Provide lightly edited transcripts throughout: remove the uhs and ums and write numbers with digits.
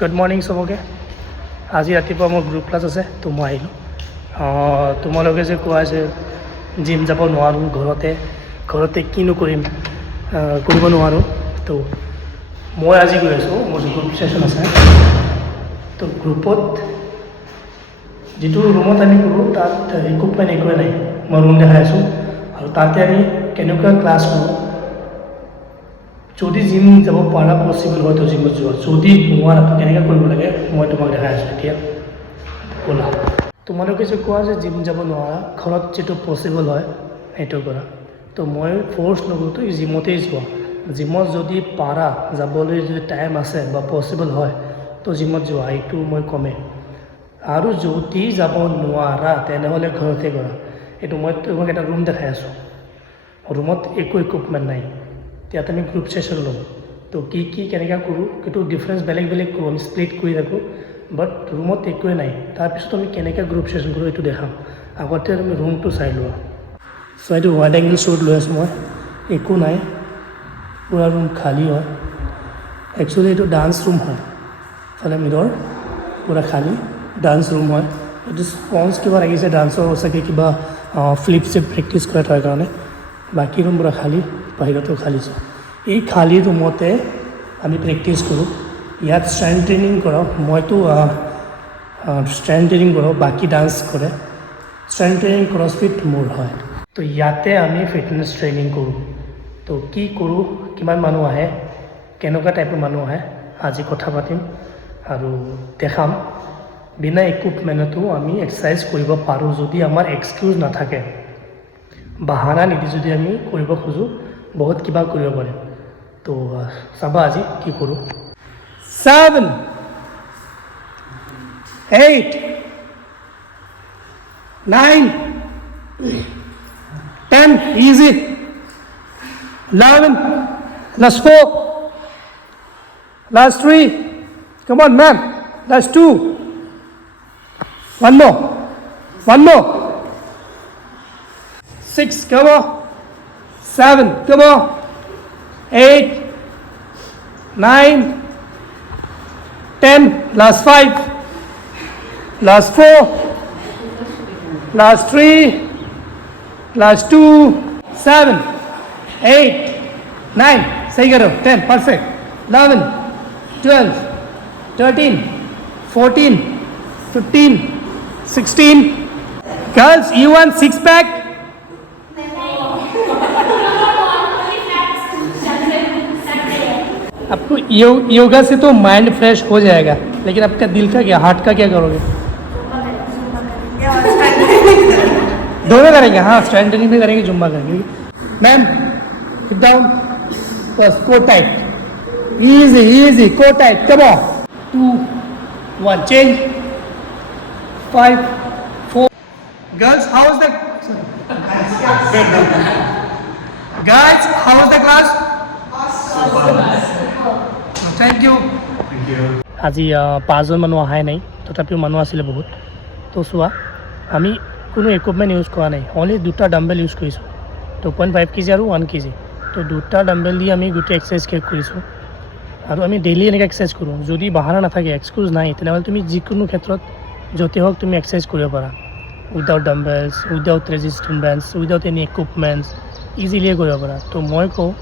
Good morning চবকে। আজি ৰাতিপুৱা মোৰ গ্ৰুপ ক্লাছ আছে, তো মই আহিলোঁ। তোমালোকে যে কোৱা যে জিম যাব নোৱাৰোঁ, ঘৰতে কিনো কৰিম, কৰিব নোৱাৰোঁ, তো মই আজি গৈ আছোঁ। মোৰ গ্ৰুপ ছেশ্যন আছে, তো গ্ৰুপত যিটো ৰুমত আমি কৰোঁ তাত ইকুইপমেণ্ট একোৱে নাই। মই ৰুম দেখাই আছোঁ আৰু তাতে আমি কেনেকুৱা ক্লাছ কৰোঁ। যদি জিম যাব পৰা পচিবল হয় তো জিমত যোৱা, যদি নোৱাৰা তো কেনেকৈ কৰিব লাগে মই তোমাক দেখাই আছোঁ। এতিয়া ক'লা তোমালোকে যে কোৱা যে জিম যাব নোৱাৰা, ঘৰত যিটো পচিবল হয় সেইটো কৰা। তো মই ফ'ৰ্চ নকৰোঁ, তো জিমতেই যোৱা। জিমত যদি পাৰা যাবলৈ, যদি টাইম আছে বা পচিবল হয় তো জিমত যোৱা, এইটো মই কমেই। আৰু যদি যাব নোৱাৰা তেনেহ'লে ঘৰতে কৰা। এইটো মই তোমাক এটা ৰুম দেখাই আছোঁ, ৰুমত একো ইকুইপমেণ্ট নাই। ইয়াত আমি গ্ৰুপ ছেশ্যন ল'ম, তো কি কেনেকৈ কৰোঁ সেইটো ডিফাৰেঞ্চ বেলেগ কৰোঁ, আমি স্প্লিট কৰি থাকোঁ, বাট ৰুমত একোৱে নাই। তাৰপিছত আমি কেনেকৈ গ্ৰুপ ছেশ্যন কৰোঁ এইটো দেখাম। আগতে তুমি ৰুমটো চাই লোৱা। চ' এইটো ৱাইড এংগল শ্বট লৈ আছোঁ মই, একো নাই, পূৰা ৰুম খালী হয়। একচুৱেলি এইটো ডান্স ৰুম হয়, ফালে মিৰৰ পূৰা খালী ডান্স ৰুম হয়। এইটো স্পঞ্জ কিবা লাগিছে ডান্সৰ, চাগে কিবা ফ্লিপ চিপ প্ৰেক্টিছ কৰা তাৰ কাৰণে। বাকী ৰুম পূৰা খালী, বাহিৰতো খালী। এই খালী ৰুমতে আমি প্ৰেক্টিছ কৰোঁ। ইয়াত ষ্ট্ৰেংথ ট্ৰেইনিং কৰাওঁ, মইতো ষ্ট্ৰেংথ ট্ৰেইনিং কৰাওঁ, বাকী ডান্স কৰে। ষ্ট্ৰেংথ ট্ৰেইনিং ক্ৰছফিট মোৰ হয়। তো ইয়াতে আমি ফিটনেছ ট্ৰেইনিং কৰোঁ। তো কি কৰোঁ, কিমান মানুহ আহে, কেনেকুৱা টাইপৰ মানুহ আহে, আজি কথা পাতিম আৰু দেখাম। বিনা ইকুইপমেণ্টতো আমি এক্সাৰচাইজ কৰিব পাৰোঁ, যদি আমাৰ এক্সকিউজ নাথাকে, বাহানা নিদি যদি আমি কৰিব খোজোঁ, বহুত কিবা কৰিব পাৰিম। তো চাবা আজি কি কৰোঁ। 7 8 9 10 easy 11 last 4 last 3 come on man last 2 one more 6 come on 7 come on 8 9 10 last 5 last 4 last 3 last 2 7 8 9 सही करो 10 perfect 11 12 13 14 15 16 girls you want six pack आपको योगा से तो माइंड फ्रेश हो जाएगा, लेकिन आपका दिल का क्या, हार्ट का क्या करोगे? दोनों करेंगे, हाँ स्ट्रेंथ ट्रेनिंग भी करेंगे, जुम्बा करेंगे। Ma'am keep down, first core tight, easy core tight, come on 2 1 change 5 4 girls how is the guys how is the class? Thank you. আজি 5জন মানুহ অহাই নাই, তথাপিও মানুহ আছিলে বহুত। তো চোৱা, আমি কোনো ইকুইপমেণ্ট ইউজ কৰা নাই, অনলি 2টা ডাম্বেল ইউজ কৰিছোঁ, 2.5 কেজি আৰু 1 কেজি। তো 2টা ডাম্বেল দি আমি গোটেই এক্সাৰচাইজ শেষ কৰিছোঁ। আৰু আমি ডেইলি এনেকৈ এক্সাৰচাইজ কৰোঁ। যদি বাহানা নাথাকে, এক্সকিউজ নাই, তেনেহ'লে তুমি যিকোনো ক্ষেত্ৰত য'তে হওক তুমি এক্সাৰচাইজ কৰিব পাৰা, without dumbbells, without resistance bench, without any equipments, ইজিলিয়ে কৰিব পাৰা। তো মই কওঁ,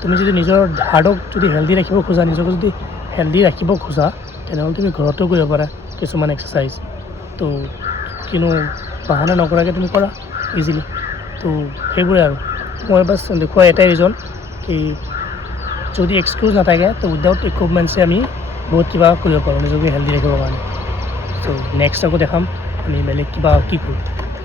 তুমি যদি নিজৰ হাৰ্টক যদি হেল্ডি ৰাখিব খোজা, নিজকে যদি হেল্ডি ৰাখিব খোজা, তেনেহ'লে তুমি ঘৰতো কৰিব পাৰা কিছুমান এক্সাৰচাইজ। তো কিনো বাহানা নকৰাকৈ তুমি কৰা ইজিলি। তো সেইবোৰে আৰু মই বাছ দেখুওৱা এটাই ৰিজন কি যদি এক্সকিউজ নাথাকে তো উইদাউট ইকুইপমেণ্টছে আমি বহুত কিবা কৰিব পাৰোঁ নিজকে হেল্ডি ৰাখিবৰ কাৰণে। তো নেক্সট আকৌ দেখাম আমি বেলেগ কিবা কি কৰোঁ।